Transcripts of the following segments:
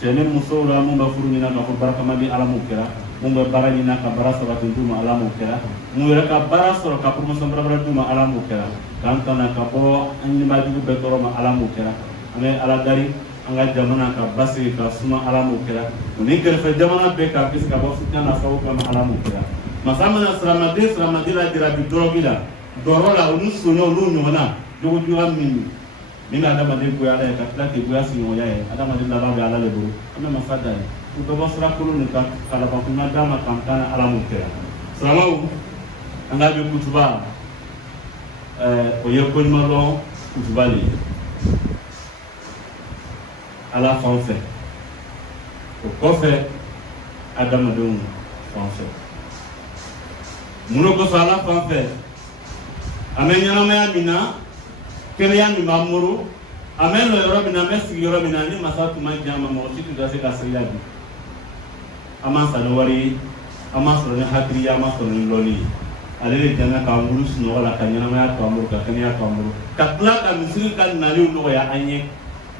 Sene muso la mun ba furu ɲina ka fɔ barakama di ala mun kɛra mun bɛ baara ɲina ka baara sɔrɔ ten d'u ma ala mun kɛra mun yɛrɛ ka baara sɔrɔ ka promotion barabara d'u ma ala mun kɛra k'an tana ka bɔ an ɲinimajugu bɛɛ tɔɔrɔ ma ala mun kɛra an bɛ ala dari an ka jamana ka basigi ka suma ala mun kɛra o ni kɛrɛfɛ jamana bɛɛ ka kisi ka bɔ fitina na sababu kama ala mun kɛra masa mana siramaden la jarabi dɔrɔgi la dɔrɔ la olu sɔnna olu ɲɔgɔnna jogojuguya min bɛ adamaden goya ala ye ka tila k'i goya sigiɲɔgɔnya ye adamaden laban bɛ ala de bolo an bɛ masa da ye u bɛ bɔ sirakolon nin ka kalabankuna d'a ma k'an kan ala mun kɛra silamɛw an ka bi kutuba o ye koɲumanlɔn kutuba de ye ala fan fɛ o kɔfɛ adamadenw fan fɛ mun kosɔn ala fan fɛ an bɛ ɲɛnamaya min na kɛnɛya min b'an bolo a bɛ nɔ yɔrɔ min na an bɛ sigi yɔrɔ min na ni masa tun ma jan ma mɔgɔ si tun tɛ se ka sigi bi an ma san ni wari ye an ma sɔrɔ ni hakili ye an ma sɔrɔ ni lɔnni ye ale de jɛnna k'an bolo sunɔgɔ la ka ɲɛnamaya to an bolo ka kɛnɛya to an bolo ka tila ka misiri ka naliw nɔgɔya an ye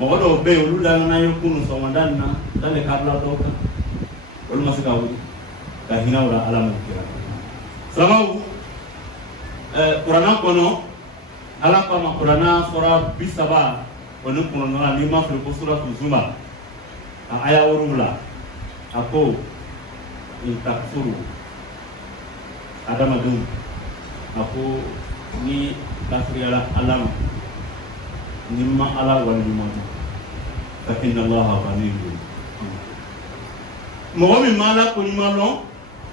mɔgɔ dɔw bɛ yen olu daminɛ ye kunun sɔgɔmada nin na dale kabila dɔw kan olu ma se ka wuli ka hinɛ o la ala m'o kɛra silamɛw kuranna kɔnɔ ala kama kuranna sura 30 o ni kɔnɔntɔn n'i ma fili ko suratu zuma a aya 7 a ko in takfuru adamadenw a ko ni kafiriyala ala ma ni ma ala waliɲuman dɔn fa inna allaha ghaniyyun mɔgɔ min ma ala ko ɲuman dɔn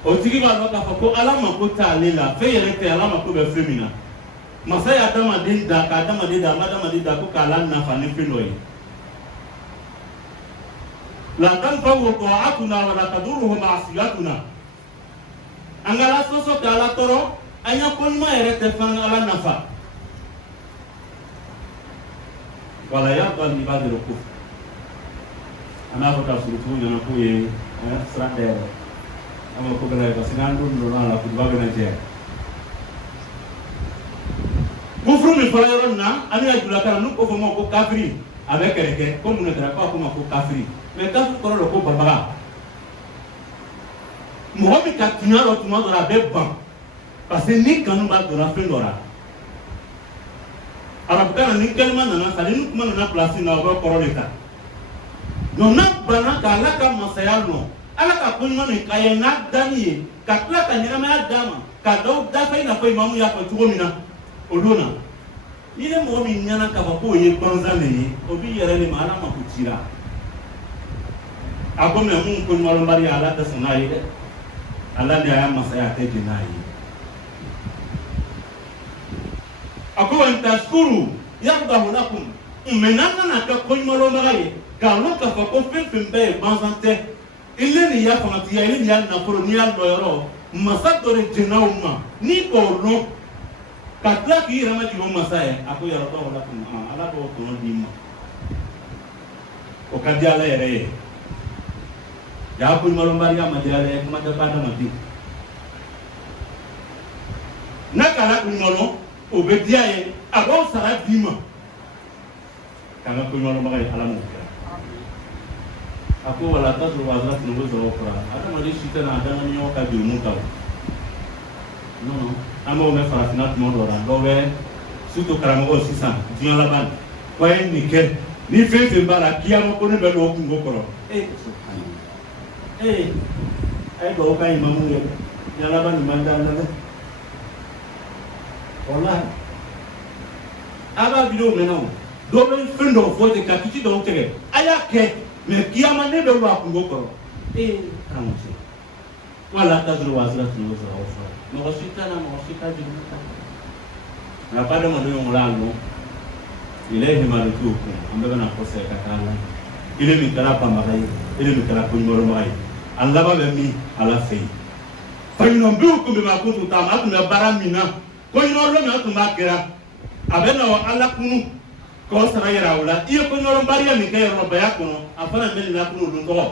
o tigi b'a dɔn k'a fɔ ko ala ma ko t'ale la fɛn yɛrɛ tɛ ala ma ko bɛ fɛn min na masa ye adamaden da ka adamaden da a ma adamaden da ko k'a la nafa ni fɛn dɔ ye la tanfa'u ta'atuna wa la taduruhu ma'siyatuna an ka ala sɔsɔ ka ala tɔɔrɔ an ya ko ɲuman yɛrɛ tɛ fɛn ala nafa wala y'a to ni b'a dɔn ko an b'a fɔ ka surutu ɲɛna k'o ye sira dayɛlɛ an b'a ko bɛɛ la parce que an don donna la kutuba bɛna jɛ kufuru min fɔra yɔrɔ nin na an bɛna jula kana n'u ko fɔ ma ko kafiri a bɛ kɛrɛkɛ ko mun de kɛra k'aw ko ma ko kafiri mais kafiri kɔrɔ dɔ ko banbaga mɔgɔ min ka tunya dɔ tuma dɔ la a bɛ ban parce que ni kanu b'a donna fɛn dɔ la arabukan na ni kalima nana sani ni kuma nana place na o bɛ kɔrɔ de ta donc n'a banna k'ala ka masaya nɔ ala ka ko ɲuman min k'a ye n'a danni ye ka tila ka ɲɛnamaya d'a ma ka dɔw dafa i n'a fɔ imamu y'a fɔ cogo min na o don na ni ne mɔgɔ min ɲɛna k'a fɔ k'o ye gansan de ye o b'i yɛrɛ de ma ala ma ko cira a ko mɛ mun ko ɲumanlɔnbali ye ala tɛ sɔn n'a ye dɛ ala de y'a masaya a tɛ jɛn n'a ye a ko wa in tashkuru yardahu lakum mɛ n'an nana kɛ ko ɲumanlɔnbaga ye k'a lɔn k'a fɔ ko fɛn fɛn bɛɛ ye gansan tɛ i le nin y'a fangatigiya i le nin y'a nafolo n'i y'a dɔ yɔrɔ masa dɔ de jɛnna o ma n'i k'o lɔn ka tila k'i yɛrɛ ma jigin o masa ye a ko yardahu lakum ala b'o tɔnɔ d'i ma o ka di ala yɛrɛ ye y'a ko ɲumanlɔnbaliya ma di ala ye kuma tɛ ko adamaden n'a k'ala ko ɲumanlɔn o bɛ diya ye a b'aw sara d'i ma k'an ka ko ɲumanlɔnbaga ye ala m'o kɛ a ko wala taziru waziratun wizra ukhra adamaden si tɛ na a danganiɲɔgɔn ka jurumu ta o non an b'o mɛn farafinna tuma dɔ la dɔw bɛ surtout karamɔgɔw sisan diɲɛ laban wa ye nin kɛ ni fɛn fɛn b'a la kiyama ko ne bɛ don o kungo kɔrɔ a ye dugawu k'a imamu ye diɲɛ laban nin man d'an na dɛ walahi a b'a video mɛnna o dɔw bɛ fɛn dɔw fɔ ten ka kiti dɔw tigɛ a y'a kɛ mais kiyama ne bɛ don a kungo kɔrɔ karamɔgɔ wala taziru waziratun wizra ukhra mɔgɔ si t'a la mɔgɔ si t'a jurumu ta nka ba adamadenw la nɔ ilayhi marji'ukum an bɛɛ bɛna kɔsɛ ka taa la ile min kɛra banbaga ye ile min kɛra koɲumanlɔnbaga ye a laban bɛ min ala fɛ yen fayunabbi'ukum bima kuntum ta'malun a tun bɛ baara min na koɲumanlɔn min a tun b'a kɛra a bɛ na ala kunu k'o sara yɛrɛ o la i ye koɲumanlɔnbaliya min kɛ yɔrɔbaya kɔnɔ a fana bɛ nin na kunu olu tɔgɔ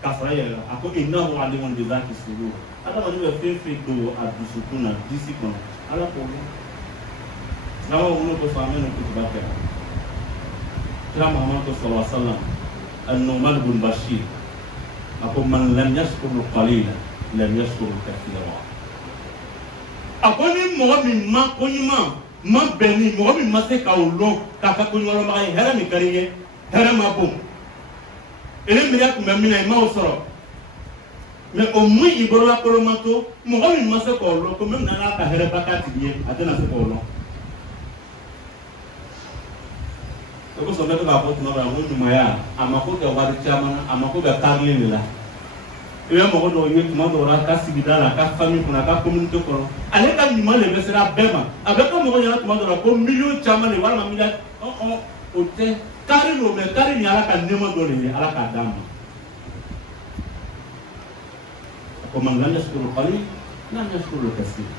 k'a sara yɛrɛ la a ko innahu alimun bi zati sudur adamaden bɛ fɛn fɛn don a dusukun na disi kɔnɔ ala k'o dɔn n'aw wolo ko fɔ an bɛ nin kutuba kɛ kira muhammadu sallallahu alaihi wa sallam النعمان بن بشير أقول من لم يشكر القليل لم يشكر الكثير أقول مغمي ما كوني ما بني مغمي ما سكاولو كاكا كوني ولا ما هرم كاريه هرم أبوم إلى مياك ممينا ما وصل mais au moins il y aura pour le manteau moi je me sais quoi là comme même dans la carrière pas qu'à tirer attends c'est quoi là donc ça met pas pour nous là on nous maya amako que va de chama amako que carler là et même on doit y tout monde aura qu'à sibida la qu'à famille pour la qu'à communauté quoi allez quand nous les mais sera bema avec comme on y a tout monde aura comme million chama les voilà milliard on te carrer le mais carrer n'y a la qu'à némo donner à la qu'à dame ومن لم يشكر القليل لم يشكر الكثير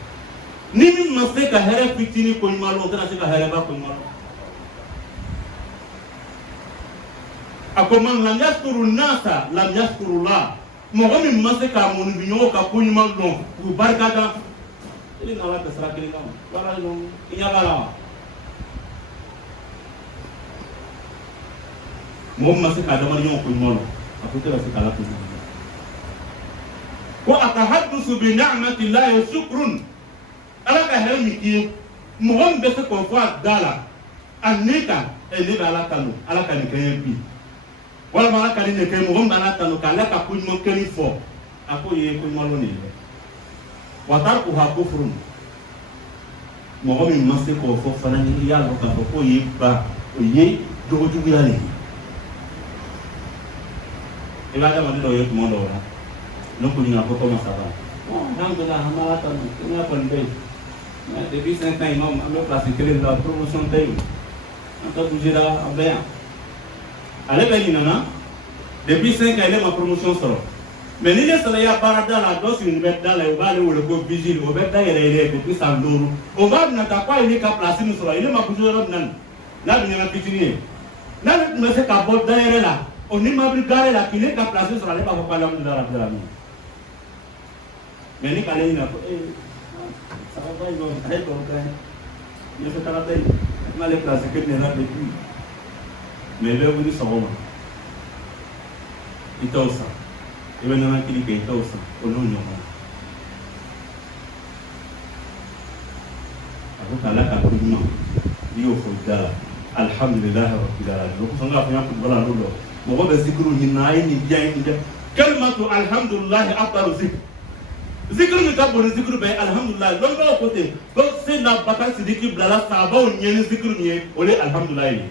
نيمي مسك هره فيتيني كوني مالو تنا سك هره با كوني مالو اكو من لم يشكر الناس لم يشكر الله مغمي مسك مون بينو كا كوني مالو وبركاتا اللي نالا تسرا كلي نام ولا نو يا بالا مو مسك ادم نيو كوني مالو اكو تلا سك على كوني وأتحدث بنعمة الله شكر على كهرمك مهم بس كونفوا دالا أنيكا اللي على كانو على كانو كيمبي ولا ما على كانو كيمبي مهم على كانو كلا كقول ممكن يفو أكو يكون مالوني وتركها كفر مهم يمسك كونفوا فلان يلا كفو يبقى ويه دوجو يالي إذا هذا ما ندور يوم ما donc on a pas comment ça va donc là on a attendu on a pas le depuis 5 ans ils m'ont placé que la promotion d'eux on a bougé là bien allez ben nana depuis 5 ans il est ma promotion solo mais il est seulement ya parada la dos une bête dans le bas le go vigile au bête d'ailleurs il est depuis ça ndoro on va n'ata pas il est qu'à placer nous solo il est ma bougé là là bien na pitini là mais c'est qu'à bord d'ailleurs là on est ma brigade là qu'il est qu'à placer sur aller pas parler de la mais ni kale ina ça va pas ils vont aller comme ça il fait la tête mal placé que n'est là depuis mais là vous dites ça va il t'ose ça et ben on a qui dit qu'il t'ose ça au nom de Allah avec Allah ka kuma yo fo dala alhamdulillah rabbil alamin donc on va faire pour voilà lolo mo ko be zikru ni nayi ni bien ni kalmatu alhamdulillah afdalu zikr zikru mi ka bon zikru be alhamdulillah donc ba côté donc c'est na bakar sidiki blala sahaba on yeni zikru ni ole alhamdulillah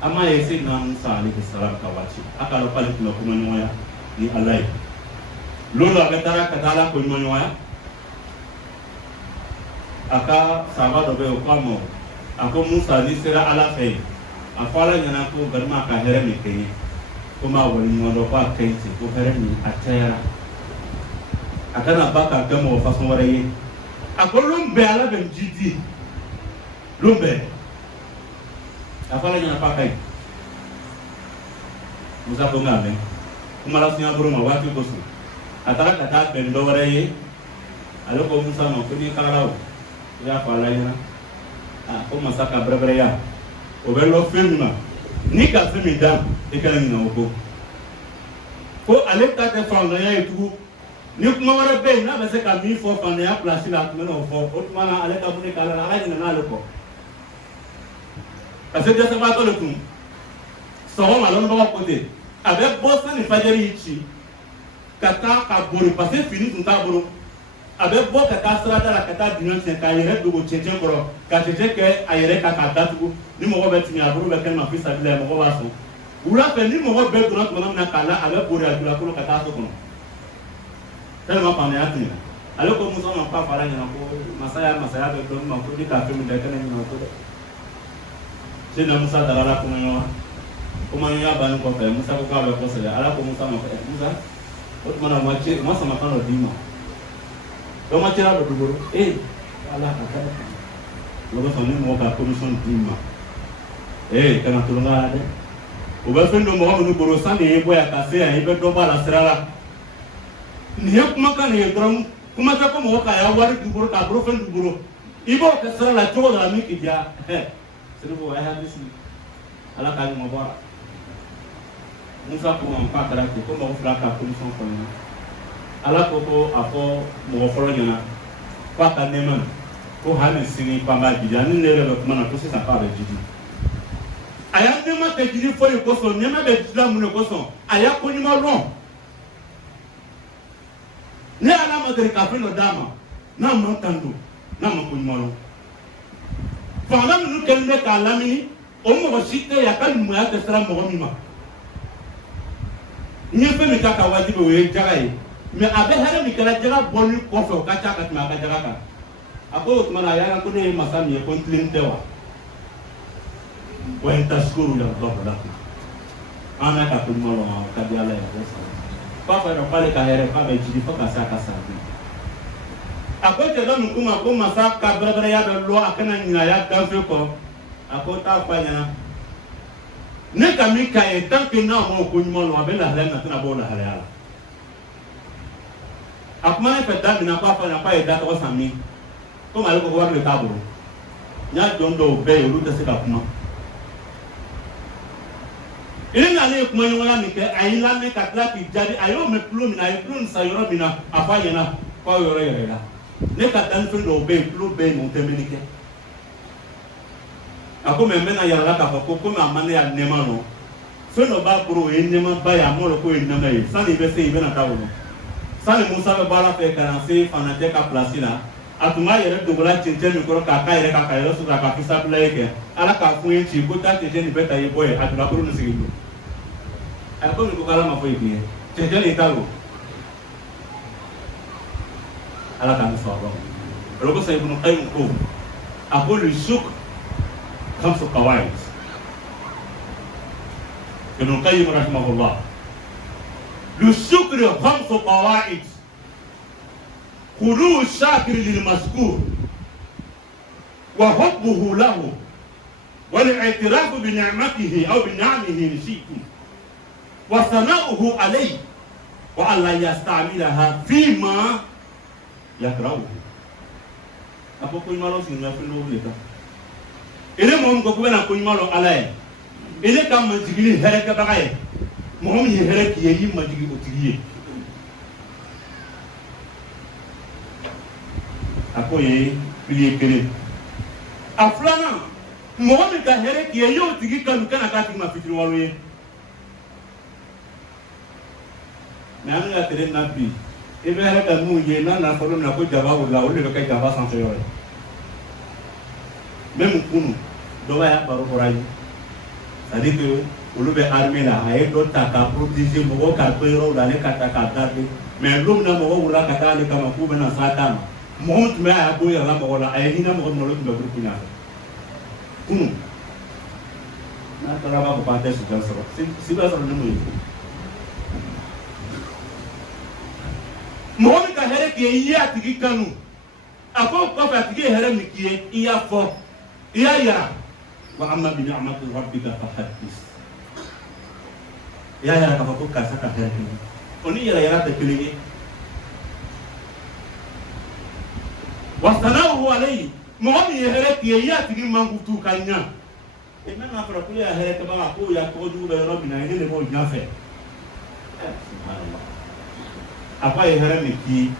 ama yesi na Musa alayhi salam ka wati akalo pale kuma kuma nyoya ni Allah lolo akatara katala ko nyoya aka sahaba do be o kwamo ako Musa ni sera ala fe afala nyana ko garma ka here me kenye kuma wani modo kwa kenti ko here ni atera akana baka gamo façon waraye akolum be ala ben jiti lumbe afala nyana pa kai Musa ko ngame kuma la sinya bro ma wati bosu atara kata ben do waraye aloko Musa ma ko ni karao ya fala nyana como saka brebreya o bello filma ni ka fimi dam e kala ni no ko ale ta te fanga ya itu ni kuma wara be na ba se ka mi fo fanga ya place la kuma no fo o tuma na ale ka bune kala la ni na le ko parce que ça va to le tum so ma lo no ba côté avec bossa ni fajari ichi kata ka bori parce que fini tout ta boro avec beau kata strada la kata dinon c'est ka yere do chenchen koro ka chenchen ke ayere ka datugo ni mo be tini aburu be ken ma fi sabile mo ba so ula pe ni mo be do na na kala avec bori adula ko kata so kono tellement pa ne atini alors ko muso ma pa fara ni na ko masaya be do ma ko di ka fi mi de ken ni na ko c'est na musa dalala ko no ko ma ya ba ni ko fe musa ko ka be ko se ala ko musa ma fe musa o ma na ma che ma sama kan dimo Comment tu as le boulot? Eh, Allah a fait. Le gouvernement mo ka commission d'imma. Eh, kana tulunga ade. O ba fendo mo mo boro sande e boya ka se e be do bala serala. Ni kuma kan e drum kuma ta ko mo ka ya wari du boro ka boro fendo boro. Ibo ka serala to da mi ki ja. siribu ay hadisi ala ka ni mo bora musa ko mo pa kala ko mo fura ka commission ko ni ala ko ko afo mo foro nyana pa ka nema ko hani sini pa ma jidi ani lere be kuma na ko sisa pa be jidi aya nema te jidi fo ko so nema be jida mu ne ko so aya ko ni ma ron ne ala ma de ka fe no dama na ma tando na ma ko ni ma ron fana nu kende ka lamini o mo site ya kan mu ya tesra mo mi ma ni fe mi ka ka wajibe we jagai me abe hare mi kala jaga bonu ko fe ka cha ka ma ka jaga ka ako mana ya ko ne masami ko tlin dewa wa tashkuru ya Allah ana ka ko mo lo ka dia la ya pa fa no pale ka here pa be jidi fa ka sa ako te da mukuma ko masa ka brabra ya da lo akana nyina ya ka fe ko ako ta fa nya ne ka mi ka e tan ke na mo ko nyimo lo abela hala na tana bo la hala akuma ne fe da mi na pa fa na pa e da to sami ko ma lo ko wa le ta buru nya jondo be ru ta se ka kuma ile na le kuma ni wala ni ke ayi la ne ka tla ki jadi ayo me plu mi na e plu sa yoro mi na afa yana ko yoro yere la ne ka tan fe do be plu be mo temenike ako me mena ya la ka ko ko ma mane ya nema no fe no ba bro e nema ba ya mo ko e nema e sani be se ibe na tawo no sani musa be bala fe kana se fana te ka place la atuma yere dogola chenche mi ko ka yere su ka fisa bla yeke ala ka fun e chi ko ta chenche ni beta ye boy atula ko no sigido ako ni ko kala ma fo ibi chenche ni talo ala ka mi so ba rogo sai bunu ay ko aqulu shuk خمس قواعد ابن القيم رحمه الله للشكر 5 قواعد خلو الشاكر للمشكور وحبه له والاعتراف بنعمته او بنعمه لشيء وثناؤه عليه وألا يستعملها فيما يكرهه أبو كل ما لو سنوا في النور ele mo ko ko na ko nyalo ala e ele kam majigili here ka bagaye mo mi here ki yi majigi o tiye ako ye pili kele aflana mo mi ka here ki yi o tigi kan kana ka ti ma fitri walo ye na nga tere na bi e be here ka mu ye na folo na ko jaba o la o le ka jaba san so yo même kunu do ya baro boraji c'est-à-dire que olu be armée la ay do ta ka protéger mo ka pero la ne ka ta ka darbe mais lum na mo wura ka ta le kama ku be na satan mo tme ya bo ya la mo la ay hina mo mo lo tme groupe nya kunu na tara ba ko pate su jan so si ba so no mo mo mi ka here ke yi atigi kanu ako ko fa atigi here mi kie iya fo iya ya wa amma bi ni'mati rabbika fahaddis ya ya ka ko ka saka her oni ya ta kiligi wa sanahu alayhi mo mi here ki ya tigi mangu tu kanya e men na fra ku ya here ka ba ko ya ko du be robina ide le mo nyafe subhanallah apa ya here mi ki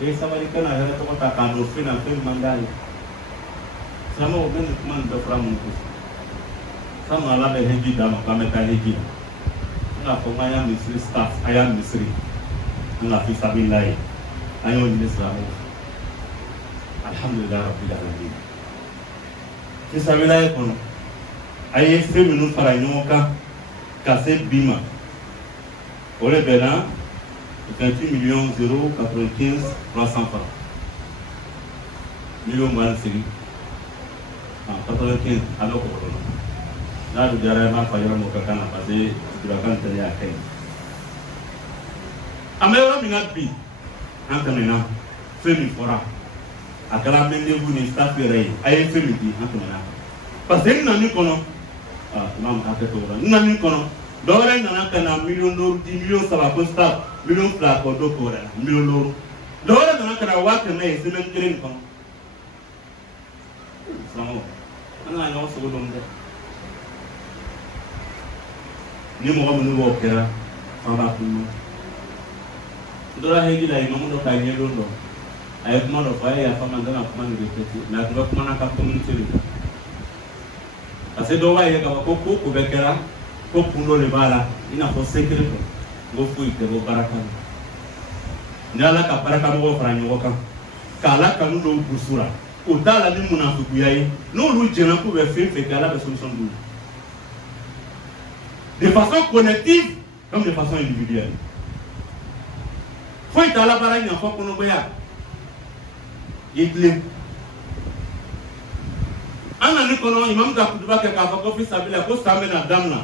e sabari kana here to ta kanu fina fe mandai sama oben man da framu ko sama la be heji da ma kameta heji na ko maya misri staff aya misri na fi sabillahi ayo ni islamu alhamdulillah rabbil alamin fi sabillahi kono aye fe minu fara nyoka kase bima ole bena 28 millions 095 300 francs million mal siri 95 alors ko na du jara ma fa yoro mo ka kana pa de du kan tele akai amero mi ngapi antamena femi fora akala mende bu ni stafere ay femi di antamena parce que nani kono mam aketo ra nani kono do ra nana kana million do 10 million saba ko staff million pla ko do ko ra million do ra nana kana wa kana e semen kirin kono samo on a un second. Ni mɔgɔ minnu b'o kɛra fan b'a kun dɔ la hɛrɛ la imamu dɔ ka ɲɛ don dɔ a ye kuma dɔ fɔ a ye yafa man kan ka kuma nin répéter mais a tun bɛ kuma na ka communauté de kan parce que dɔw b'a ye k'a fɔ ko ko bɛɛ kɛra ko kun dɔ de b'a la i n'a fɔ secret kɔ n ko foyi tɛ ko baraka don ni ala ka baraka mɔgɔw fara ɲɔgɔn kan k'ala kanu dɔw dusura o t'a la ni munafikuya ye n'olu jɛnna k'u bɛ fɛn fɛn kɛ ala bɛ solution d'u de façon collective comme de façon individuelle. Faut être à la baragne en fait qu'on oublie. Il est. En année qu'on a imam d'Akuba qui a fait qu'on puisse s'habiller à cause de la dame là.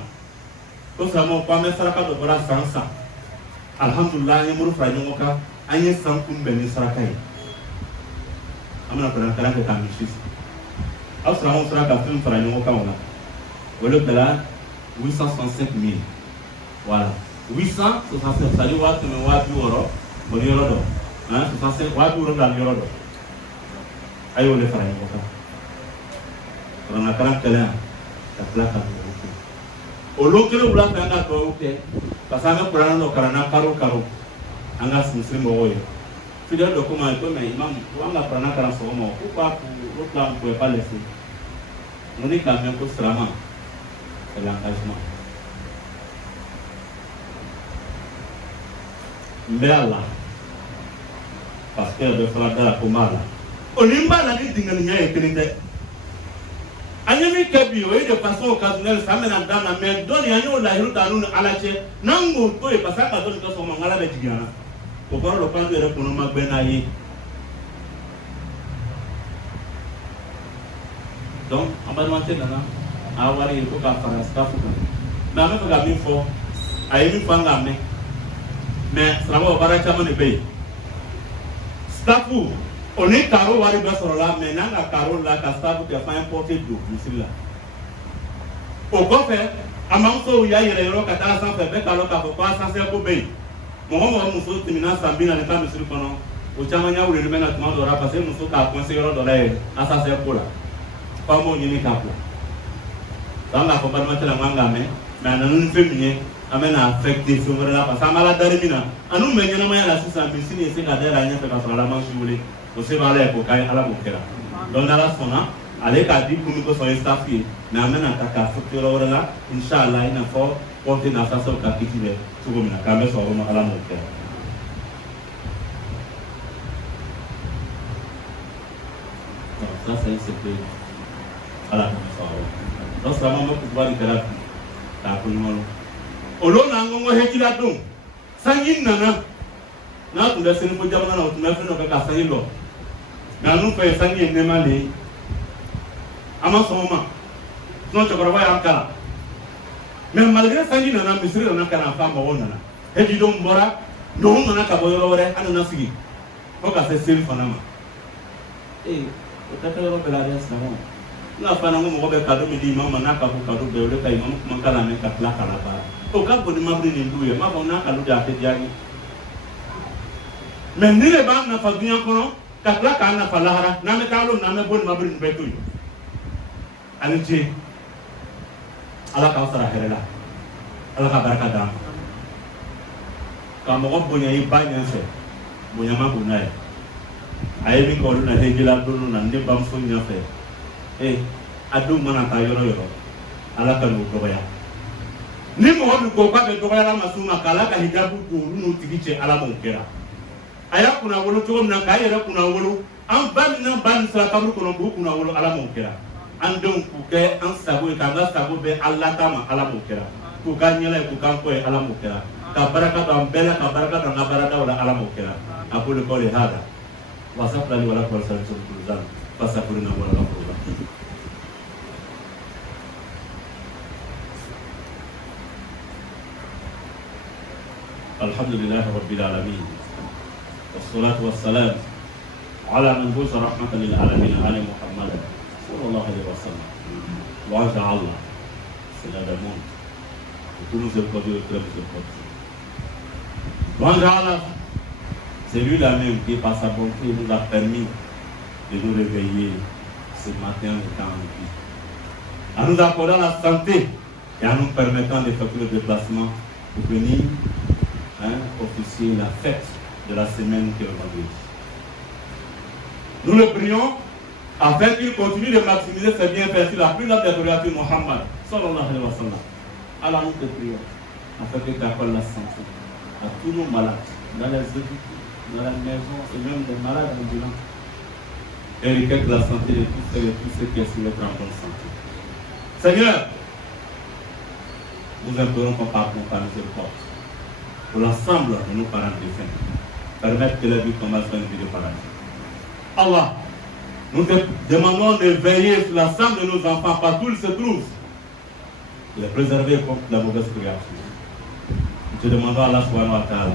Cause de mon pas mettre ça de bras sans ça. Alhamdulillah, il y a mon frère Yomoka, il y a 100 coups de béni sarakai. Amana pour un calme de tamichis. Après on sera qu'à faire un frère Yomoka on a. Au lieu de là. 865 000. Voilà. 865, c'est-à-dire que tu me vois du euro, au lieu de 65, vois du euro dans l'euro. Aïe, on le fera. On a 40 000. La plaque à l'euro. Au lieu que vous l'avez fait un accord, parce que nous prenons le carana caro. On a soufflé mon oeil. Fidèle de comment il peut, mais on a pris un carana sur moi. Pourquoi l'autre là, on ne pouvait pas laisser? On dit quand même que c'est vraiment. C'est l'engagement. Mais Allah, parce qu'elle veut faire la comala. On n'y va pas dire que n'y a été dit. Agnemi Kabi, oui, de façon occasionnelle, ça mène dans la main. Donne y a la route à nous à la tête. Nango, toi, et parce que donne son mangala de Tigana. Pourquoi le plan de l'économie Benaï? Donc, on va demander là. Awari il faut qu'à faire staff mais avec la même fois à une fois mais ça va au barrage à mon pays staff on est caro wari bien sur là mais n'a pas caro là qu'à staff qui a fait importer d'eau ici là au fait à manso il y a une erreur qu'à ta sans faire bec alors qu'à pourquoi sans faire pour payer mon muso terminant Sambina n'est pas monsieur Kono au chamanya ou le remède à tout le monde aura passé muso qu'à coincer euro dollar à ça c'est pour là pas mon unique capo. Dans la compagnie de la Mangame, mais on a une féminine, amène à affecter ce moment-là, parce que la Darimina, à nous menons la 600 000 signes et c'est la dernière fois qu'on a la manche voulée, on s'est parlé pour qu'elle à la bouquera. Donc, dans la sona, allez qu'à dire pour nous que staff, mais amène à ta facture là, Inch'Allah, il n'a pas porté dans sa soeur qui est tout comme la caméra sur à la bouquera. Ça, c'est à la caméra. Donc, ça m'a pouvoir de la Takunolo. Olo Nango Hekila Dum. Sangin Nana. Now to the Sinful German of Melvin of Casaylo. Now, no pay Sangi Nemali. Amasoma. Not a Karawai Ankara. Mais malgré Sangi Nana, Mr. Nakana Fama Wonana. Heavy Dom Bora, no Nanaka Boyore, and Nasi. Focus a sin for Nama. Eh, the Tataro Belarias Namon. La fana mo mo be kado mi di mama na ka bu kado be ole kai mama kuma kala me ka kala kala ba o ka bo ni mabri ni nduye ma ba na kalu da te diani men ni le ba na fa dunya kono ka kala ka na fa lahara na me ka lo na me bo ni mabri ni be tu ani je ala ka sara herela ala ka baraka da ka mo ko bo nya yi ba nya se bo nya ma bo na e ayi mi ko lu na he jila do na ndi bam so nya fe adu mana ta yoro ala ka no ko ya ni mo du ko ka be do ya ma suma kala ka hijabu do nu tigiche ala mo kera aya kuna wolo to na ka yere kuna wolo an ban na ban sala kabru ko no kuna wolo ala mo kera an don ku ke an sabo ka ga sabo be ala tama ala mo kera ku ka nyela ku kan ko ala mo kera ka baraka do ambela ka baraka do na baraka wala ala mo kera aqulu qawli hada wa safra li wala qawla sallallahu fasafurina wala qawla الحمد لله رب العالمين والصلاة والسلام على من بعث رحمة للعالمين آل محمد صلى الله عليه وسلم وعلى الله سيدنا الموت وكل القدير وكل القدير وعلى الله c'est lui la même qui par sa bonté nous a permis de nous réveiller ce matin étant en vie en nous accordant la santé et en nous permettant d'effectuer le déplacement pour venir officier la fête de la semaine qui est le vendredi. Nous le prions afin qu'il continue de maximiser ses bienfaits sur la plus noble des créatures, Muhammad sallallahu alayhi wa sallam. Alors nous te prions afin que tu accordes la santé à tous nos malades, dans les hôpitaux, dans la maison et même des malades ambulants. Et requête la santé de tous ceux qui sont en bonne santé. Seigneur, nous implorons qu'on pardonne par miséricorde pour l'ensemble de nos parents défunts. Permettre que la vie commence à une vie de paradis. Allah, nous te demandons de veiller sur la santé de nos enfants partout où ils se trouvent, de les préserver contre la mauvaise créature. Nous te demandons à Allah subhanahu wa ta'ala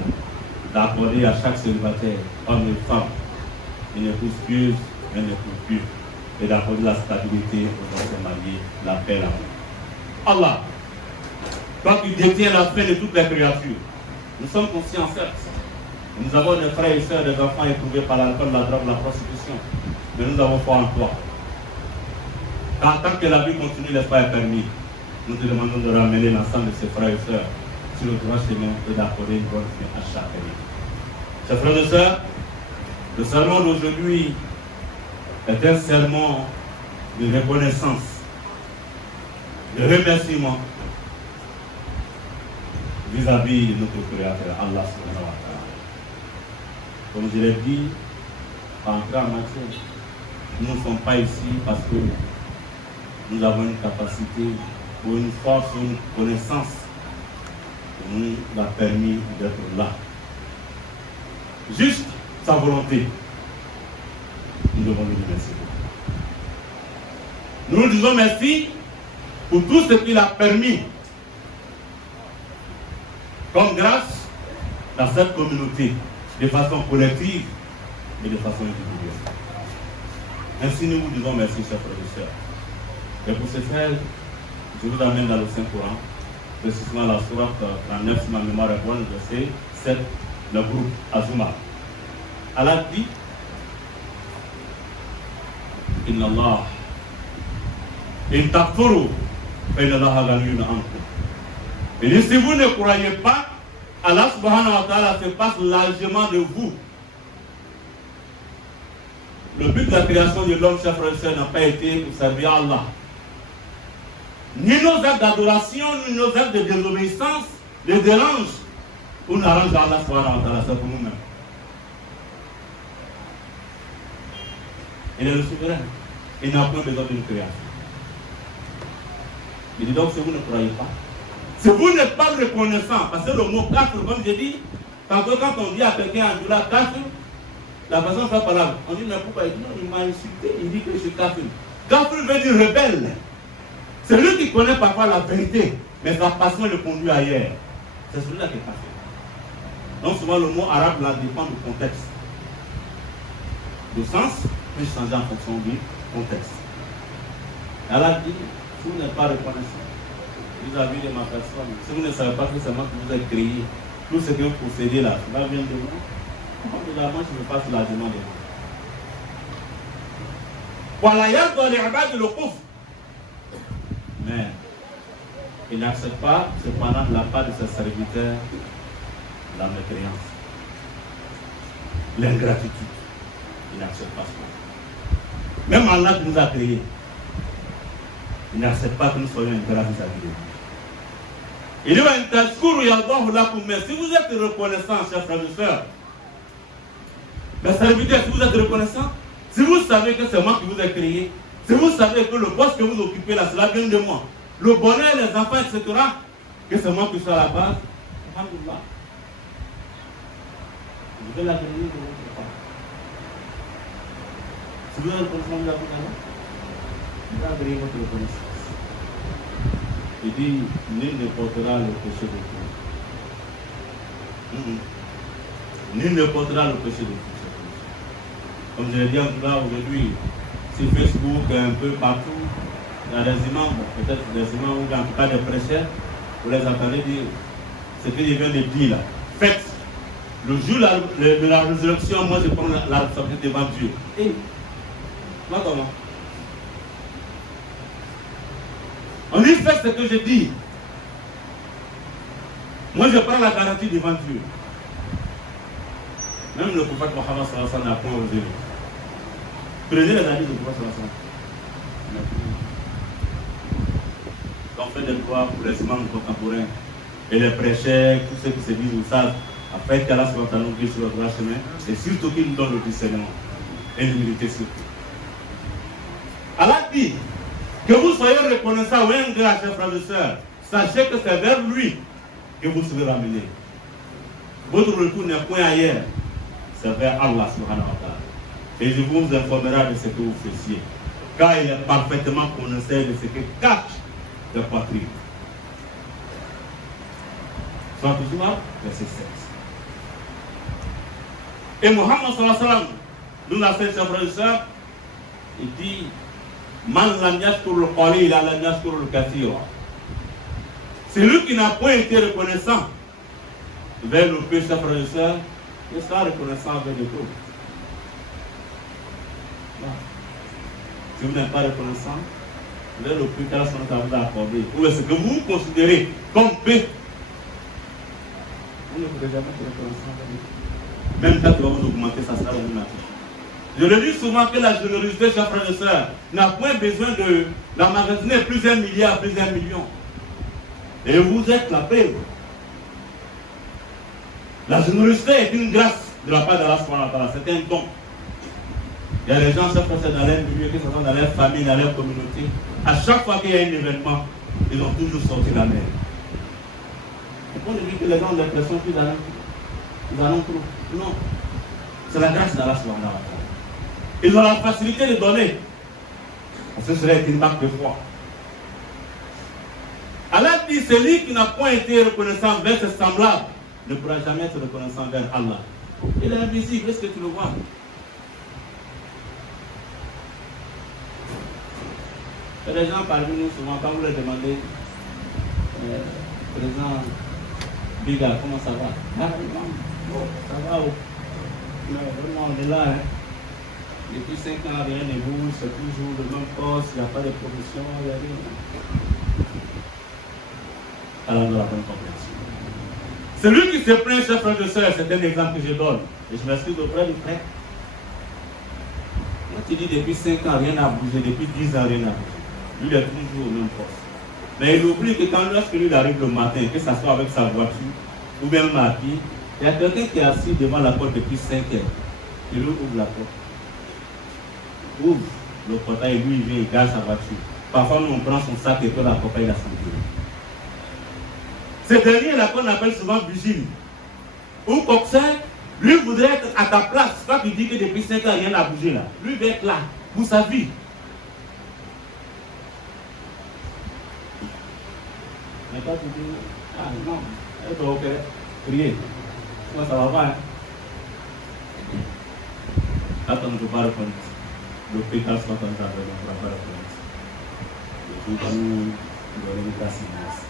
d'accorder à chaque célibataire, homme et femme, une épouse pieuse, un époux pur, et d'accorder la stabilité aux anciens mariés, la paix, l'amour. Allah, toi qui détiens la fin de toutes les créatures, nous sommes conscients certes. Nous avons des frères et sœurs, des enfants éprouvés par l'alcool, la drogue, la prostitution. Mais nous avons foi en toi. En tant que la vie continue, l'espoir est permis. Nous te demandons de ramener l'ensemble de ces frères et sœurs sur le droit chemin et d'accorder une bonne fin à chaque année. Chers frères et sœurs, le sermon d'aujourd'hui est un sermon de reconnaissance, de remerciement vis-à-vis de notre Créateur, Allah subhanahu wa ta'ala. Comme je l'ai dit, en grand matière, nous ne sommes pas ici parce que nous avons une capacité ou une force ou une connaissance qui nous a permis d'être là. Juste sa volonté. Nous devons lui dire merci. Nous nous disons merci pour tout ce qu'il a permis comme grâce dans cette communauté, de façon collective et de façon individuelle. Ainsi, nous vous disons merci, chers frères et sœurs. Et pour ce faire, je vous amène dans le Saint-Coran, précisément la sourate 39, si ma mémoire est bonne, verset 7, le groupe Azuma. Allah dit Inna Allah in takfuru fa inna Allah ghaniyun ankum. Et dit, si vous ne croyez pas, Allah subhanahu wa ta'ala se passe largement de vous. Le but de la création de l'homme, chers frères et sœurs, n'a pas été pour servir Allah. Ni nos actes d'adoration, ni nos actes de désobéissance les dérangent ou n'arrangent Allah subhanahu wa ta'ala, c'est pour nous-mêmes. Il est le souverain. Il n'a pas besoin d'une création. Il dit donc, si vous ne croyez pas, si vous n'êtes pas reconnaissant, parce que le mot kafir, comme j'ai dit, quand on dit à quelqu'un en Djoula kafir, la personne fait par là, on dit mais pourquoi? Il dit non, il m'a insulté, il dit que je suis kafir. Kafir veut dire rebelle. C'est lui qui connaît parfois la vérité, mais sa passion le conduit ailleurs. C'est celui-là qui est kafir. Donc souvent le mot arabe là dépend du contexte. Le sens peut changer en fonction du contexte. Allah dit, si vous n'êtes pas reconnaissant vis-à-vis de ma personne, si vous ne savez pas que c'est moi qui vous ai créé, tout ce que vous possédez là, cela vient de moi. Évidemment, je me passe largement de moi. Mais il n'accepte pas, cependant, de la part de ses serviteurs, la mécréance, l'ingratitude. Il n'accepte pas ça. Même Allah qui nous a créés, il n'accepte pas que nous soyons ingrats vis-à-vis de lui. Il dit, mais si vous êtes reconnaissants, chers frères et sœurs, mes serviteurs, si vous êtes reconnaissants, si vous savez que c'est moi qui vous ai créé, si vous savez que le poste que vous occupez là, cela vient de moi, le bonheur, les enfants, etc., que c'est moi qui suis à la base, alhamdoulilah, je vais la gagner de votre part. Si vous êtes reconnaissant de la vie, vous avez votre reconnaissance. Il dit, nul ne portera le péché de tout. Nul ne portera le péché de tout. Comme je l'ai dit en tout cas aujourd'hui, sur Facebook, un peu partout, il y a des imams, peut-être des imams ou en tout cas des prêcheurs, vous les entendez dire ce qu'il vient de dire là. Faites, le jour de la résurrection, moi je prends la responsabilité devant Dieu. Et, moi comment? ce que je dis. Moi, je prends la garantie devant Dieu. Même le prophète Mohammed sallallahu alayhi wa sallam n'a point osé. Prenez les amis du prophète sallallahu alayhi wa sallam. On fait des lois pour les imams contemporains et les prêcheurs, tous ceux qui se disent ou savent, afin qu'Allah soit nous guide sur le droit chemin, et surtout qu'il nous donne le discernement et l'humilité surtout. Allah dit que vous soyez reconnaissants ou ingrats, chers frères et sœurs, sachez que c'est vers lui que vous serez ramenés. Votre retour n'est point ailleurs, c'est vers Allah subhanahu wa ta'ala. Et je vous informerai de ce que vous faisiez, car il est parfaitement connaisseur de ce que cache la poitrine. Soit toujours là, verset 7. Et Mohammed sallallahu alayhi wa sallam, nous la fait, chers frères et sœurs, il dit Man lam yashkur al-qalil lam yashkur al-kathir. Celui qui n'a point été reconnaissant vers le peu, chers frères et sœurs, il sera reconnaissant avec le tout. Si vous n'êtes pas reconnaissant vers le peu qu'Allah vous a accordé, ou ce que vous considérez comme peu, vous ne pourrez jamais être reconnaissant avec le tout. Même quand tu vas vous augmenter, ça sera la même chose. Je le dis souvent que la générosité, chers frères et sœurs, n'a point besoin de l'emmagasiner plusieurs milliards, plusieurs millions. Et vous êtes la pauvre. La générosité est une grâce de la part d'Allah subhanahu wa ta'ala. C'est un don. Il y a des gens, chers frères et sœurs, dans leur milieu, qui sont dans leur famille, dans leur communauté. À chaque fois qu'il y a un événement, ils ont toujours sorti la mer. On dit que les gens ont l'impression qu'ils en ont trop. Non. C'est la grâce d'Allah subhanahu wa ta'ala. Ils ont la facilité de donner. Ce serait une marque de foi. Allah dit, celui qui n'a point été reconnaissant vers ses semblables ne pourra jamais être reconnaissant vers Allah. Il est invisible, est-ce que tu le vois? Il y a des gens parmi nous souvent, quand vous leur demandez, président Biga, comment ça va? Ah, non, ça va. Vraiment, on est là. Hein. Depuis 5 ans, rien ne bouge, c'est toujours le même poste, il n'y a pas de promotion, il n'y a rien. Alors, nous avons une compréhension. Celui qui se plaint, chers frères et sœurs, c'est un exemple que je donne. Et je m'excuse auprès du frère. Quand tu dis depuis 5 ans, rien n'a bougé, depuis 10 ans, rien n'a bougé. Lui, il est toujours au même poste. Mais il oublie que quand lui arrive le matin, que ce soit avec sa voiture ou bien à pied, il y a quelqu'un qui est assis devant la porte depuis 5 heures. Il lui ouvre la porte. Ouvre le portail et lui, il vient, il garde sa voiture. Parfois, nous, on prend son sac et peut l'accompagner la santé. Ce dernier-là qu'on appelle souvent vigile ou coxeur, lui voudrait être à ta place. Quand tu dis que depuis 5 ans, rien n'a bougé là. Lui va être là pour sa vie. Mais quand tu dis, ah non, elle doit prier. Moi, ça va pas. Hein? Attends, on ne peut pas reconnaître. Le pétale soit comme ça, on ne peut pas reconnaître. Le jour où nous avons une grâce immense.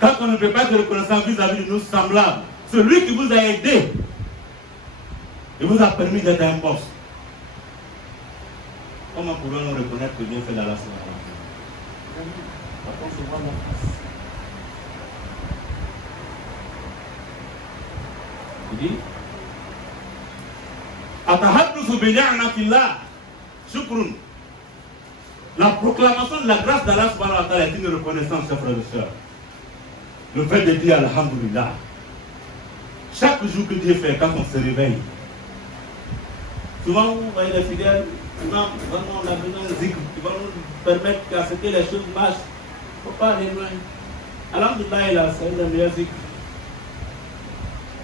Quand on ne peut pas être reconnaissant vis-à-vis de nos semblables, celui qui vous a aidé et vous a permis d'être un boss, comment pouvons-nous reconnaître que Dieu fait d'Allah subhanahu wa ta'ala? Par contre, se voir la face. Il dit Atahaddusu bi ni'matillah shukrun. La proclamation de la grâce d'Allah subhanahu wa ta'ala est une reconnaissance, chers frères et sœurs. Le fait de dire Alhamdulillah. Chaque jour que Dieu fait, quand on se réveille, souvent vous voyez les fidèles, non, vraiment on a besoin de zikr qui va nous permettre qu'à ce que les choses marchent. Il ne faut pas aller loin. Alhamdulillah, c'est le meilleur zikr.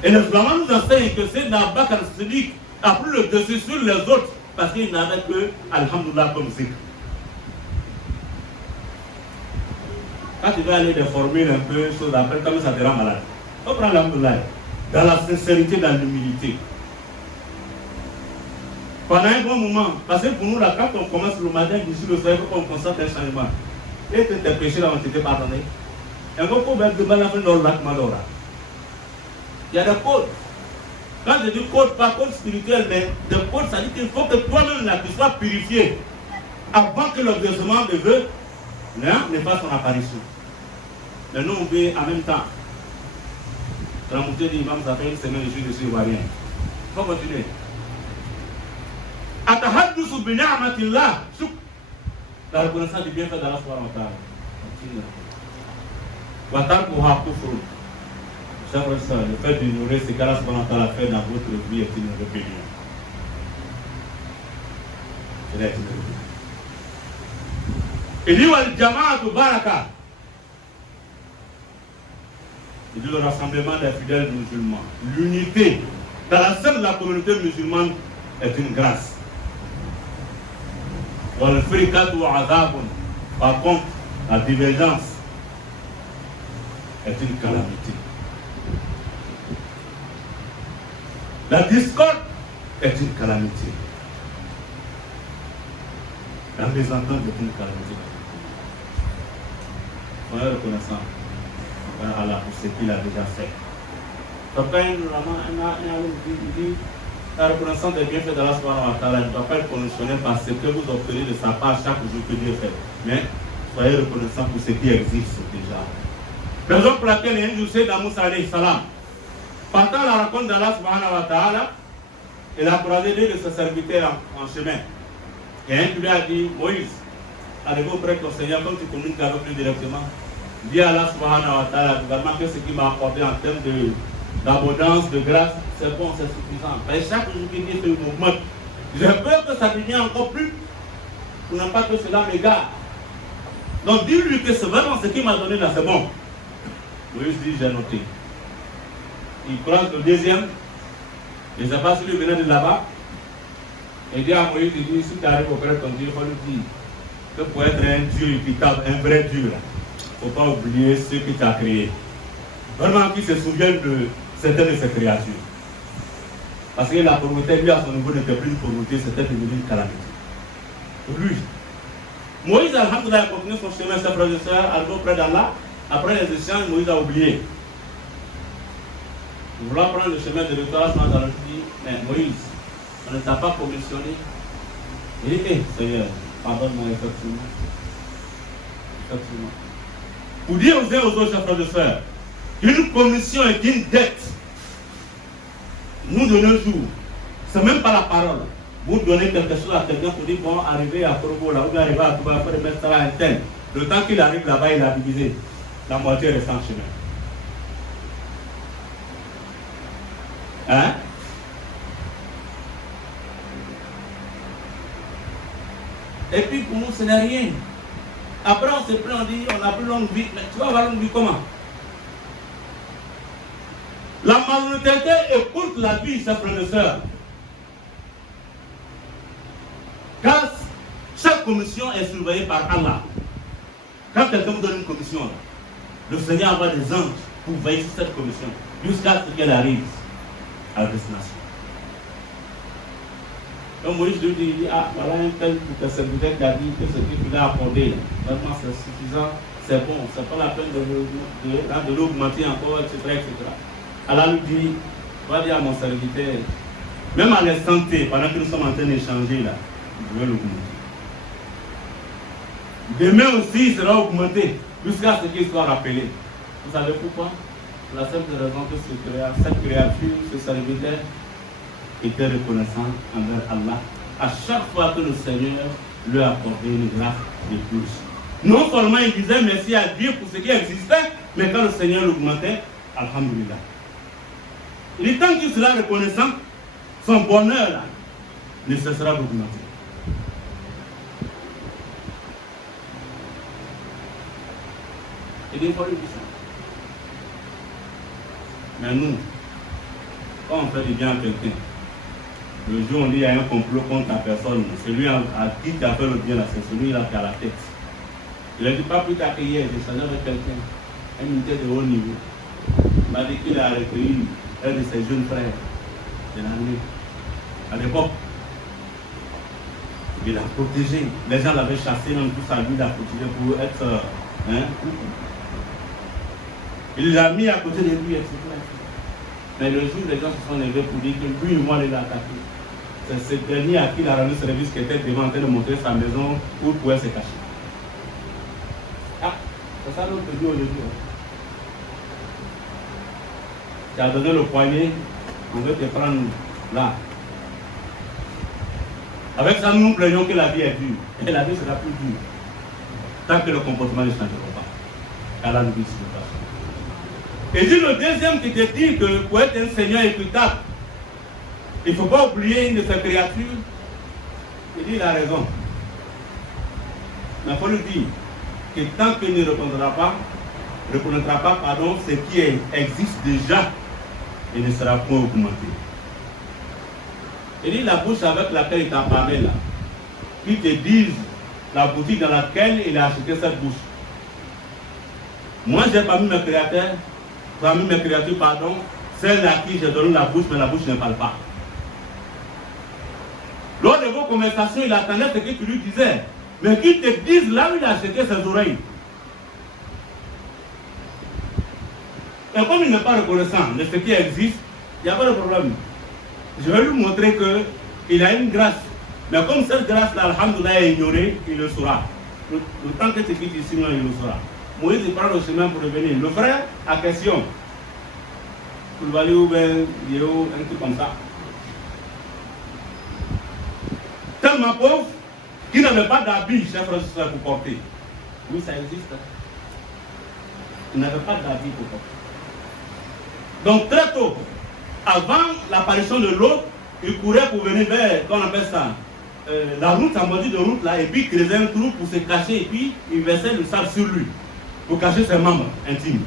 Et le Flamand nous enseigne que c'est Nabak al-Siddiq a pris le dessus sur les autres parce qu'il n'avait que Alhamdulillah comme zikr. Quand tu vas aller des formules un peu, choses après, comme ça te rend malade. Il faut prendre l'Alhamdulillah dans la sincérité, dans l'humilité. Pendant un bon moment, parce que pour nous, là, quand on commence le matin, d'ici le soir, il faut qu'on constate un changement. Et que tes péchés là ont été pardonnés. Et on peut mettre de la fin dans le lac Malora. Il y a des codes. Quand je dis code, pas code spirituel, mais des codes, ça dit qu'il faut que toi-même là, tu sois purifié avant que le versement de vœux L'un n'est pas son apparition. Mais nous, on veut en même temps. La montée de l'imam, ça fait une semaine de je suis ivoirien. Il faut continuer. Atahaddusu bi ni'matillah. La reconnaissance du bienfait d'Allah subhanahu wa ta'ala. Wa tarkuha kufrun. Chers frères et sœurs, le fait d'ignorer ce qu'Allah subhanahu wa ta'ala fait dans votre vie est une rébellion. C'est une rébellion. Il dit wal jama'atu baraka. Il dit le rassemblement des fidèles musulmans. L'unité dans la scène de la communauté musulmane est une grâce. Par contre, la divergence est une calamité. La discorde est une calamité. La mésentente est une calamité. Soyez reconnaissant à Allah pour ce qu'il a déjà fait. La reconnaissance des bienfaits d'Allah subhanahu wa ta'ala ne doit pas être conditionnée par ce que vous obtenez de sa part chaque jour que Dieu fait. Mais soyez reconnaissant pour ce qui existe déjà. Raison pour laquelle il y a un jour, c'est dans Moussa alayhi salam. Pendant la rencontre d'Allah subhanahu wa ta'ala, il a croisé deux de ses serviteurs en chemin. Et un qui lui a dit, Moïse, allez-vous auprès de ton Seigneur comme tu communiques avec lui directement? Dis à Allah subhanahu wa ta'ala, vraiment que ce qui m'a apporté en termes d'abondance, de grâce, c'est bon, c'est suffisant. Mais chaque jour qu'il dit ce mouvement, j'ai peur que ça devienne encore plus, pour ne pas que cela m'égare. Donc dis-lui que c'est vraiment ce qu'il m'a donné là, c'est bon. Moïse dit, j'ai noté. Il croise le deuxième, je ne sais pas si lui venait de là-bas. Il dit à Moïse, il dit, si tu arrives auprès de ton Dieu, il faut lui dire que pour être un Dieu équitable, un vrai Dieu, il ne faut pas oublier ce qui t'a créé. Vraiment qui se souviennent de certaines de ses créatures. Parce que la pauvreté, lui, à son niveau, n'était plus une pauvreté, c'était devenu une calamité. Pour lui. Moïse, alhamdoulilah, a continué son chemin, ses frères et sœurs, arrivé auprès d'Allah. Après les échanges, Moïse a oublié. Il voulait prendre le chemin de retour, Allah dit, mais Moïse, on ne t'a pas commissionné. Il dit, Seigneur, pardonne-moi effectivement. Effectivement. Pour dire aux uns aux autres, chers frères et sœurs, une commission est une dette. Nous, de nos jours, c'est même pas la parole. Vous donnez quelque chose à quelqu'un pour dire, bon, arriver à Korobo, là, ou arriver à Touba, il faut remettre ça à un tel. Le temps qu'il arrive là-bas, il a divisé. La moitié reste en chemin. Hein? Et puis pour nous, ce n'est rien. Après, on se plaint, on dit, on n'a plus longue vie. Mais tu vas avoir longue vie comment? La malhonnêteté écoute la vie, chers frères et sœurs. Car chaque commission est surveillée par Allah. Quand quelqu'un vous donne une commission, le Seigneur envoie des anges pour veiller sur cette commission jusqu'à ce qu'elle arrive à la destination. Donc Moïse lui dit, ah voilà un tel pour que ce bouteille qui a dit que ce que tu l'as accordé, vraiment c'est suffisant, c'est bon, c'est pas la peine de l'augmenter encore, etc., etc. Allah lui dit, va dire à mon serviteur, même à l'instant T, pendant que nous sommes en train d'échanger là, je vais l'augmenter. Demain aussi, il sera augmenté jusqu'à ce qu'il soit rappelé. Vous savez pourquoi? La simple raison que cette créature, ce serviteur, était reconnaissant envers Allah à chaque fois que le Seigneur lui accordait une grâce de plus. Non seulement il disait merci à Dieu pour ce qui existait, mais quand le Seigneur l'augmentait, alhamdulillah. Il est tant qu'il sera reconnaissant, son bonheur là, ne cessera d'augmenter. Et des fois, il dit ça. Mais nous, quand on fait du bien à quelqu'un, le jour où on dit qu'il y a un complot contre la personne, celui à qui tu as fait le bien, c'est celui-là qui a la tête. Il a dit pas plus tard qu'hier, j'ai changé avec quelqu'un, un militaire de haut niveau. Il m'a dit qu'il a recueilli un de ses jeunes frères de l'année. À l'époque, il l'a protégé. Les gens l'avaient chassé, même tout ça, lui l'a protégé pour être. Il l'a mis à côté de lui, etc. Mais le jour où les gens se sont levés pour dire que lui, moi, il l'a attaqué. C'est ce dernier à qui il a rendu service qui était devant en train de montrer sa maison où il pouvait se cacher. C'est ça l'autre dit au début. Tu as donné le poignet, on veut te prendre là. Avec ça, nous nous plaignons que la vie est dure. Et la vie sera plus dure. Tant que le comportement ne changera pas. Allah nous dit ça. Et dit le deuxième qui te dit que pour être un Seigneur équitable, il ne faut pas oublier une de ses créatures. Il dit il a raison. Mais il faut lui dire que tant qu'il ne reconnaîtra pas, ce qui existe déjà, il ne sera point augmenté. Il dit la bouche avec laquelle il t'a parlé là, qui te disent la boutique dans laquelle il a acheté cette bouche. Moi j'ai parmi mes créatures, celle à qui j'ai donné la bouche, mais la bouche ne parle pas. Lors de vos conversations, il attendait ce que tu lui disais, mais qu'il te dise là où il a acheté ses oreilles. Et comme il n'est pas reconnaissant de ce qui existe, il n'y a pas de problème. Je vais lui montrer qu'il a une grâce. Mais comme cette grâce-là, alhamdoulilah, est ignorée, il le saura. Le temps que tu quittes ici, il le saura. Moïse, il prend le chemin pour revenir. Le frère a question. Pour aller où un truc comme ça. Tellement pauvre qu'il n'avait pas d'habit, chef frère, pour porter. Oui, ça existe. Il n'avait pas d'habit pour porter. Donc très tôt, avant l'apparition de l'eau, il courait pour venir vers, qu'on appelle ça, la route, en bordure de route là, et puis il creusait un trou pour se cacher, et puis il versait le sable sur lui, pour cacher ses membres intimes.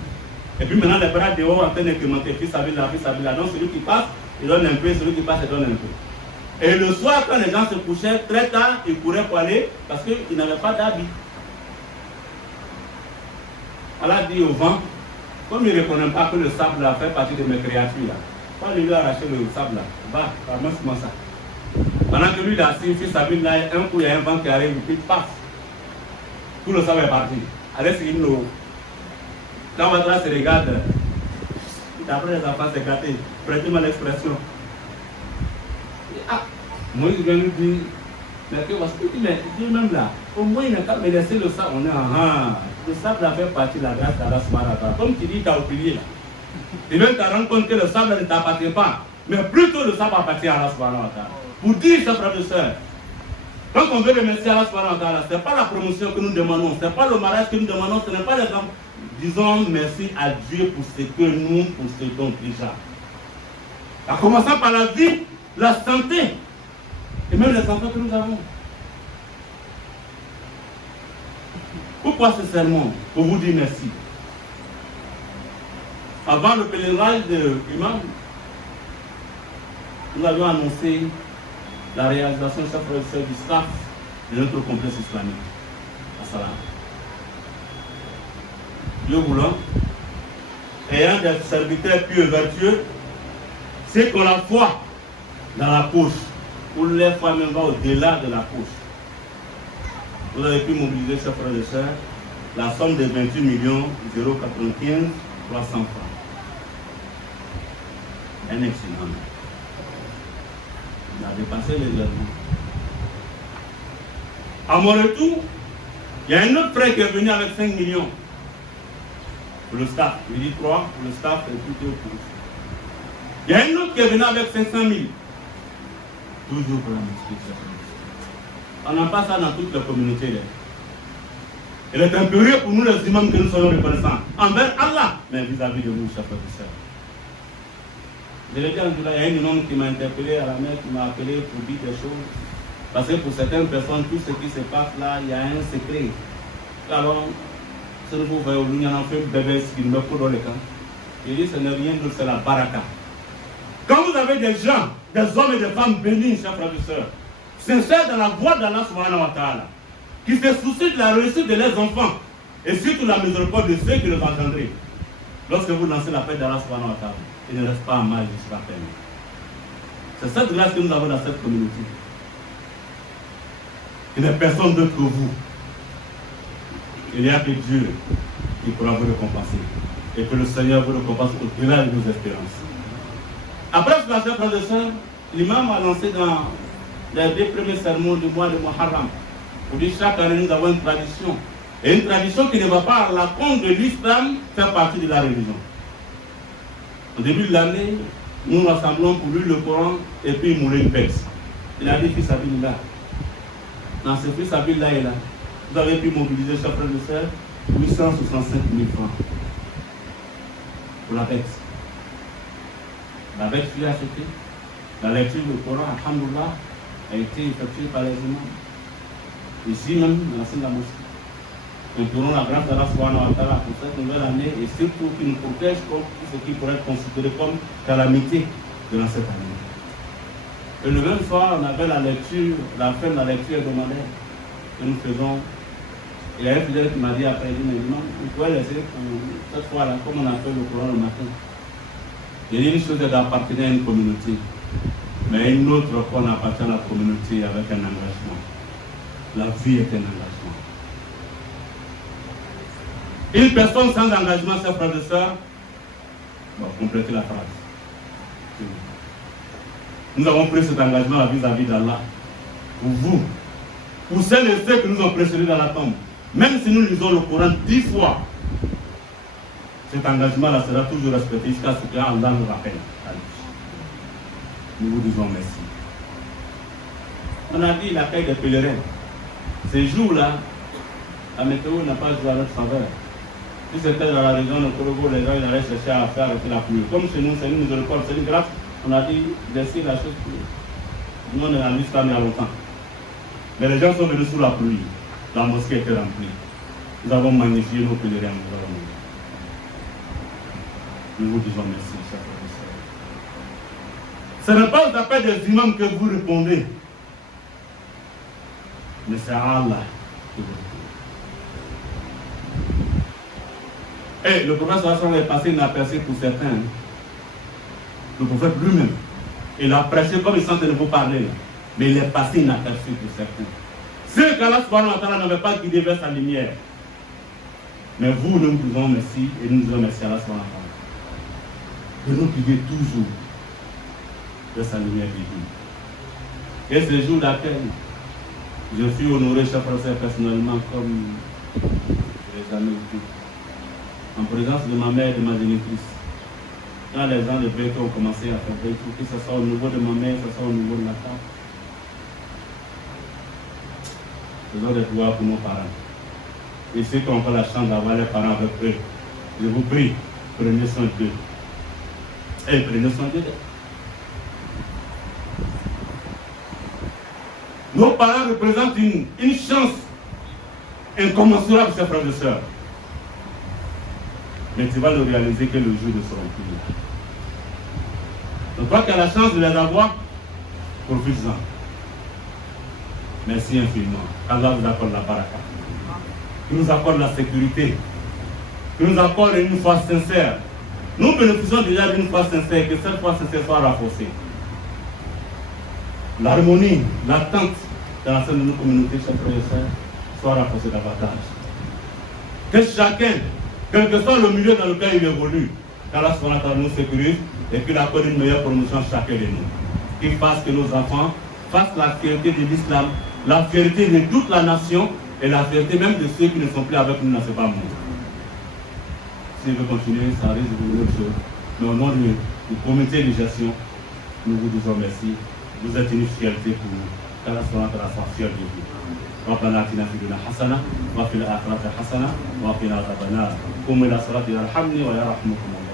Et puis maintenant les bras de haut en train d'incrémenter, fils à là. Donc celui qui passe, il donne un peu, celui qui passe, il donne un peu. Et le soir, quand les gens se couchaient, très tard, il courait pour aller, parce qu'il n'avait pas d'habit. Allah dit au vent, comme il ne reconnaît pas que le sable là fait partie de mes créatures là, quand il lui a arraché le sable là, va, ramasse-moi ça. Pendant que lui il a assis, fils à là, un coup il y a un vent qui arrive, et puis paf, tout le sable est parti. Allez, c'est une eau. Quand votre là se regarde, après les enfants se gâtés, prêtez-moi l'expression. Ah, Moïse vient lui dire, mais que parce que Dieu même là, au moins il n'a qu'à me laisser le sable, on est le sable a fait partie de la grâce d'Allah subhanahu wa ta'ala. Comme tu dis, tu as oublié là. Et même tu te rends compte que le sable ne t'appartient pas, mais plutôt le sable appartient à Allah subhanahu wa ta'ala. Pour dire, chers frères et sœurs, quand on veut remercier Allah subhanahu wa ta'ala, ce n'est pas la promotion que nous demandons, ce n'est pas le mariage que nous demandons, ce n'est pas l'exemple. Disons merci à Dieu pour ce que nous possédons déjà. En commençant par la vie, la santé, et même les enfants que nous avons. Pourquoi ce sermon? Pour vous dire merci. Avant le pèlerinage de l'imam, nous avions annoncé la réalisation, chers frères et sœurs, du staff de notre complexe islamique. Assalam. Dieu voulant, ayant des serviteurs pieux et vertueux, c'est qu'on la foi dans la poche, ou les fois même va au-delà de la poche. Vous avez pu mobiliser, chers frères et sœurs, la somme de 28 095 300 francs. Un excellent. Il a dépassé les heures. À mon retour, il y a un autre frère qui est venu avec 5 millions. Pour le staff. Il dit 3 pour le staff et plutôt pour. Il y a un autre qui est venu avec 500 000. Toujours pour la multiplication. On n'a pas ça dans toutes les communautés. Là. Il est impérieux pour nous les imams que nous soyons reconnaissants envers Allah, mais vis-à-vis de nous, chers frères et sœurs. Je l'ai dit en July, il y a un homme qui m'a interpellé à la mer, qui m'a appelé pour dire des choses. Parce que pour certaines personnes, tout ce qui se passe là, il y a un secret. Alors, ce que vous voyez, il y en a fait un bébé qui me fout dans le camp. Il dit, ce n'est rien d'autre, c'est la baraka. Quand vous avez des gens, des hommes et des femmes bénis, chers frères et sœurs, sincères dans la voie d'Allah subhanahu wa ta'ala, qui se soucient de la réussite de leurs enfants, et surtout la miséricorde de ceux qui les engendrent. Lorsque vous lancez la paix d'Allah subhanahu wa ta'ala, il ne reste pas un mal jusqu'à peine. C'est cette grâce que nous avons dans cette communauté. Il n'y a personne d'autre que vous. Il n'y a que Dieu qui pourra vous récompenser. Et que le Seigneur vous récompense au-delà de nos espérances. Après ce passage, frères et sœurs, l'imam a lancé dans les 2 premiers sermons du mois de Muharram. Pour dire chaque année, nous avons une tradition Et une tradition qui ne va pas à l'encontre de l'islam fait partie de la religion. Au début de l'année, nous nous rassemblons pour lire le Coran et puis mourir une pèse. Il a dit fils Abillah. Dans ce fils Abillah est là. Vous avez pu mobiliser, chers frères et sœurs, 865 000 francs pour la PEX. La PEX fut achetée. La lecture du Coran, alhamdoulilah, a été effectuée par les imams. Ici même, dans la scène de la mosquée. Nous implorons la grâce d'Allah subhanahu wa ta'ala pour cette nouvelle année et surtout qu'il nous protège contre tout ce qui pourrait être considéré comme calamité durant cette année. Et le même soir, on avait la lecture, la fin de la lecture hebdomadaire que nous faisons. Il y a un fidèle qui m'a dit après, il dit, mais non, vous pouvez laisser pour cette fois-là, comme on a fait le Coran le matin. Il y a une chose d'appartenir à une communauté, mais une autre qu'on appartient à la communauté avec un engagement. La vie est un engagement. Une personne sans engagement, ses frères et sœurs, va compléter la phrase. Nous avons pris cet engagement vis-à-vis d'Allah. Pour vous, pour celles et ceux que nous avons précédés dans la tombe, même si nous lisons le Coran 10 fois, cet engagement-là sera toujours respecté jusqu'à ce qu'Allah nous rappelle. Nous vous disons merci. On a dit l'accueil des pèlerins. Ces jours-là, la météo n'a pas joué à notre faveur. Si c'était dans la région de Korogo, les gens ils allaient chercher à faire arrêter la pluie. Comme chez nous, c'est une miséricorde, c'est une grâce. On a dit laisser la chose pluie. Nous, on est dans l'islam il y a longtemps. Mais les gens sont venus sous la pluie. La mosquée était remplie. Nous avons magnifié nos pèlerins. Nous vous disons merci, chers frères et sœurs. Ce n'est pas aux appels des imams que vous répondez, mais c'est à Allah que vous répondez. Et le prophète sallallahu est passé inaperçu pour certains. Le prophète lui-même, il a prêché comme il sentait de vous parler, mais il est passé inaperçu pour certains. Ceux qu'Allah subhanahu wa ta'ala n'avait pas guidé vers sa lumière. Mais vous, nous vous disons merci et nous disons merci à Allah subhanahu wa ta'ala de nous guider toujours de sa lumière divine. Et ce jour d'accueil, je suis honoré, chers frères, personnellement, comme je l'ai jamais été, en présence de ma mère et de ma génitrice. Quand les gens de Bête ont commencé à faire Bête, que ce soit au niveau de ma mère, que ce soit au niveau de la table. Faisons des pouvoirs pour nos parents. Et ceux qui ont pas la chance d'avoir les parents avec eux, je vous prie, prenez soin d'eux. Et prenez soin d'eux. Nos parents représentent une chance incommensurable, chers frères et sœurs. Mais tu vas le réaliser que le jour ne sera plus là. Donc toi qui as la chance de les avoir, profite-en. Merci infiniment. Allah vous accorde la baraka. Qu'il nous accorde la sécurité. Qu'il nous accorde une foi sincère. Nous bénéficions déjà d'une foi sincère, que cette foi sincère soit renforcée. L'harmonie, l'attente dans la scène de nos communautés, chers frères et sœurs, soit renforcée davantage. Que chacun, quel que soit le milieu dans lequel il évolue, qu'Allah nous sécurise et qu'il accorde une meilleure promotion à chacun de nous. Qu'il fasse que nos enfants fassent la fierté de l'islam, la fierté de toute la nation et la fierté même de ceux qui ne sont plus avec nous dans ce bas monde. S'il veut continuer, ça risque de devenir autre chose. Mais au nom du comité de gestion, nous vous disons merci. Vous êtes une fierté pour nous. qu'Allah soit fier de vous. ربنا آتنا في الدنيا حسنة وفي الآخرة حسنة وقنا عذاب النار قوموا إلى صلاة يرحمني ويرحمكم الله.